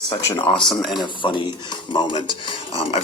Such an awesome and a funny moment. I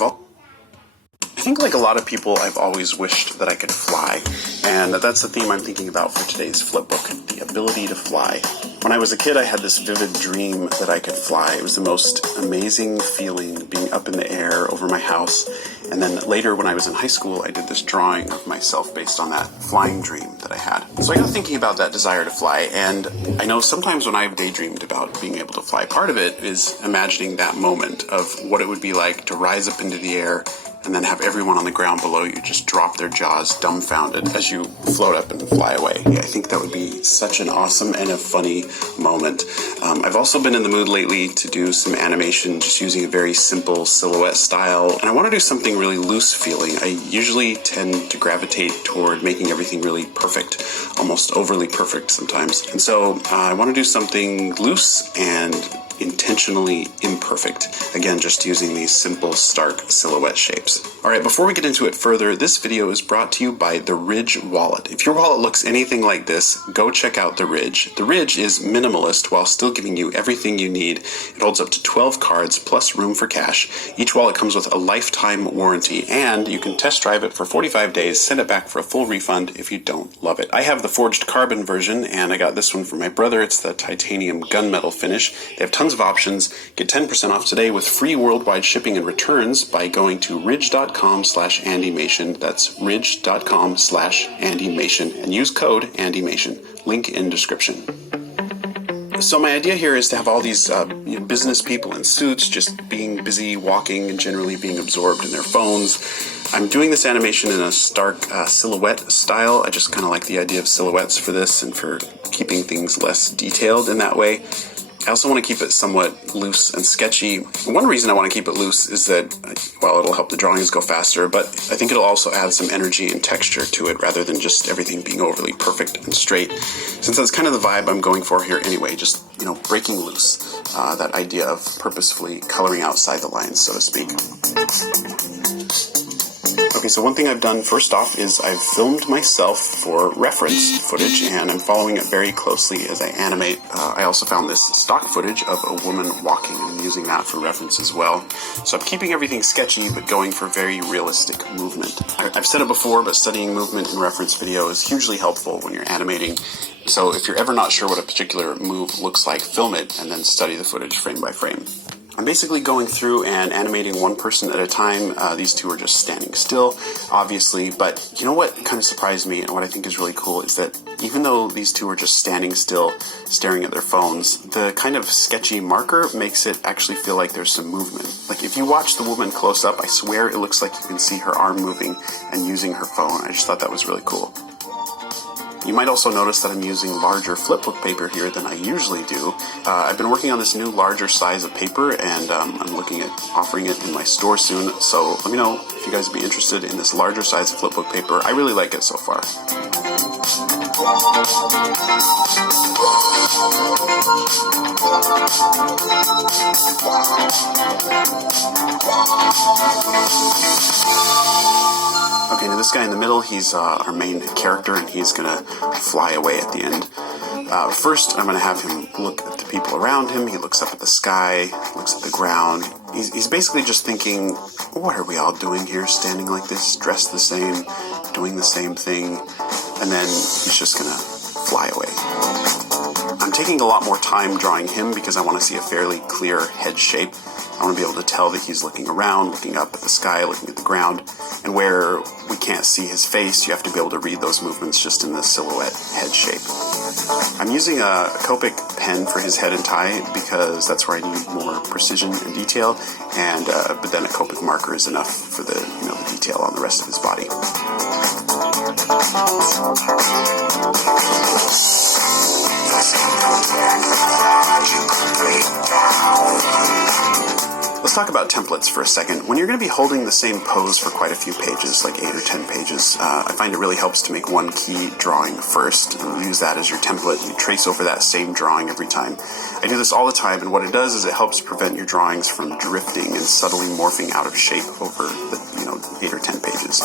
think like a lot of people, I've always wished that I could fly, and that's the theme I'm thinking about for today's flipbook, the ability to fly. When I was a kid, I had this vivid dream that I could fly. It was the most amazing feeling, being up in the air over my house. And then later, when I was in high school, I did this drawing of myself based on that flying dream that I had. So I got thinking about that desire to fly, and I know sometimes when I've daydreamed about being able to fly, part of it is imagining that moment of what it would be like to rise up into the air and then have everyone on the ground below you just drop their jaws dumbfounded as you float up and fly away. I think that would be such an awesome and a funny moment. I've also been in the mood lately to do some animation just using a very simple silhouette style, and I want to do something really loose feeling. I usually tend to gravitate toward making everything really perfect, almost overly perfect sometimes. And so I want to do something loose and intentionally imperfect. Again, just using these simple, stark silhouette shapes. Alright, before we get into it further, this video is brought to you by the Ridge wallet. If your wallet looks anything like this, go check out the Ridge. The Ridge is minimalist while still giving you everything you need. It holds up to 12 cards plus room for cash. Each wallet comes with a lifetime warranty, and you can test drive it for 45 days, send it back for a full refund if you don't love it. I have the forged carbon version, and I got this one for my brother. It's the titanium gunmetal finish. They have tons of options. Get 10% off today with free worldwide shipping and returns by going to ridge.com/andymation. That's ridge.com/andymation and use code andymation. Link in description. So my idea here is to have all these business people in suits just being busy walking and generally being absorbed in their phones. I'm doing this animation in a stark silhouette style. I just kind of like the idea of silhouettes for this and for keeping things less detailed in that way. I also want to keep it somewhat loose and sketchy. One reason I want to keep it loose is that, well, it'll help the drawings go faster, but I think it'll also add some energy and texture to it rather than just everything being overly perfect and straight. Since that's kind of the vibe I'm going for here anyway, just, breaking loose. That idea of purposefully coloring outside the lines, so to speak. Okay, so one thing I've done first off is I've filmed myself for reference footage, and I'm following it very closely as I animate. I also found this stock footage of a woman walking, and I'm using that for reference as well. So I'm keeping everything sketchy, but going for very realistic movement. I've said it before, but studying movement in reference video is hugely helpful when you're animating. So if you're ever not sure what a particular move looks like, film it and then study the footage frame by frame. I'm basically going through and animating one person at a time. These two are just standing still, obviously, but you know what kind of surprised me and what I think is really cool is that even though these two are just standing still, staring at their phones, the kind of sketchy marker makes it actually feel like there's some movement. Like if you watch the woman close up, I swear it looks like you can see her arm moving and using her phone. I just thought that was really cool. You might also notice that I'm using larger flipbook paper here than I usually do. I've been working on this new larger size of paper, and I'm looking at offering it in my store soon, so let me know if you guys would be interested in this larger size of flipbook paper. I really like it so far. Okay, now this guy in the middle, he's our main character, and he's going to fly away at the end. First, I'm going to have him look at the people around him. He looks up at the sky, looks at the ground. He's basically just thinking, what are we all doing here, standing like this, dressed the same, doing the same thing? And then he's just going to fly away. I'm taking a lot more time drawing him because I want to see a fairly clear head shape. I want to be able to tell that he's looking around, looking up at the sky, looking at the ground, and where we can't see his face, you have to be able to read those movements just in the silhouette head shape. I'm using a Copic pen for his head and tie because that's where I need more precision and detail, and but then a Copic marker is enough for the the detail on the rest of his body. Let's talk about templates for a second. When you're going to be holding the same pose for quite a few pages, like 8 or 10 pages, I find it really helps to make one key drawing first and use that as your template. You trace over that same drawing every time. I do this all the time, and what it does is it helps prevent your drawings from drifting and subtly morphing out of shape over the 8 or 10 pages.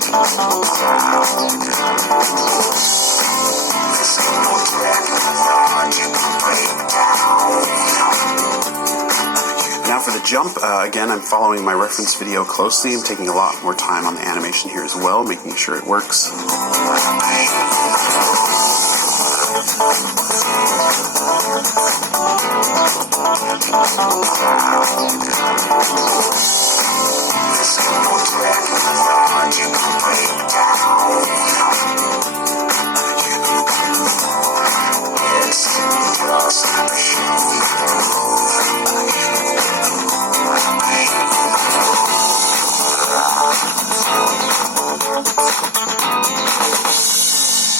Now for the jump, again, I'm following my reference video closely. I'm taking a lot more time on the animation here as well, making sure it works.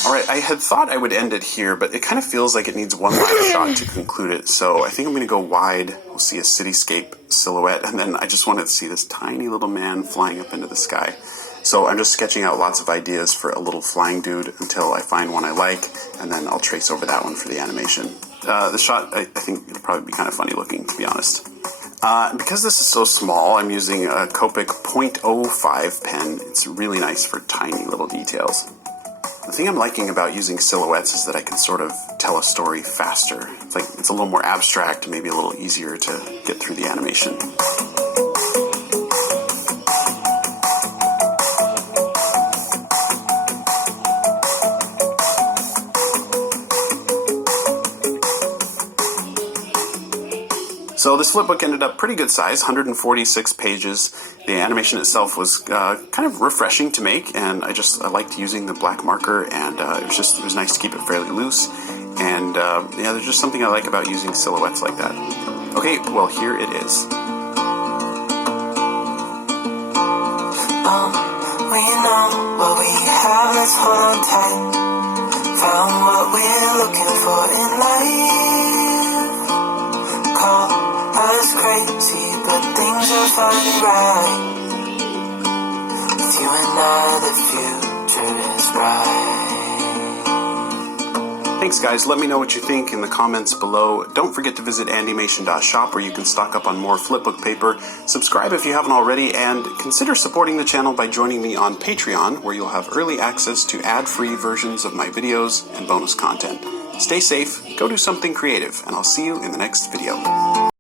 Alright, I had thought I would end it here, but it kind of feels like it needs one last shot to conclude it, so I think I'm going to go wide. We'll see a cityscape silhouette, and then I just wanted to see this tiny little man flying up into the sky. So I'm just sketching out lots of ideas for a little flying dude until I find one I like, and then I'll trace over that one for the animation. The shot, I think it'll probably be kind of funny looking, to be honest. Because this is so small, I'm using a Copic .05 pen. It's really nice for tiny little details. The thing I'm liking about using silhouettes is that I can sort of tell a story faster. It's a little more abstract, maybe a little easier to get through the animation. So this flipbook ended up pretty good size, 146 pages. The animation itself was kind of refreshing to make, and I liked using the black marker, and it was nice to keep it fairly loose. And yeah, there's just something I like about using silhouettes like that. Okay, well, here it is. We know what we have, let's hold on tight. Found what we're looking for in life. Call us crazy, but things are finally right. With you and I, the future is bright. Thanks guys, let me know what you think in the comments below. Don't forget to visit andymation.shop where you can stock up on more flipbook paper. Subscribe if you haven't already, and consider supporting the channel by joining me on Patreon, where you'll have early access to ad-free versions of my videos and bonus content. Stay safe, go do something creative, and I'll see you in the next video.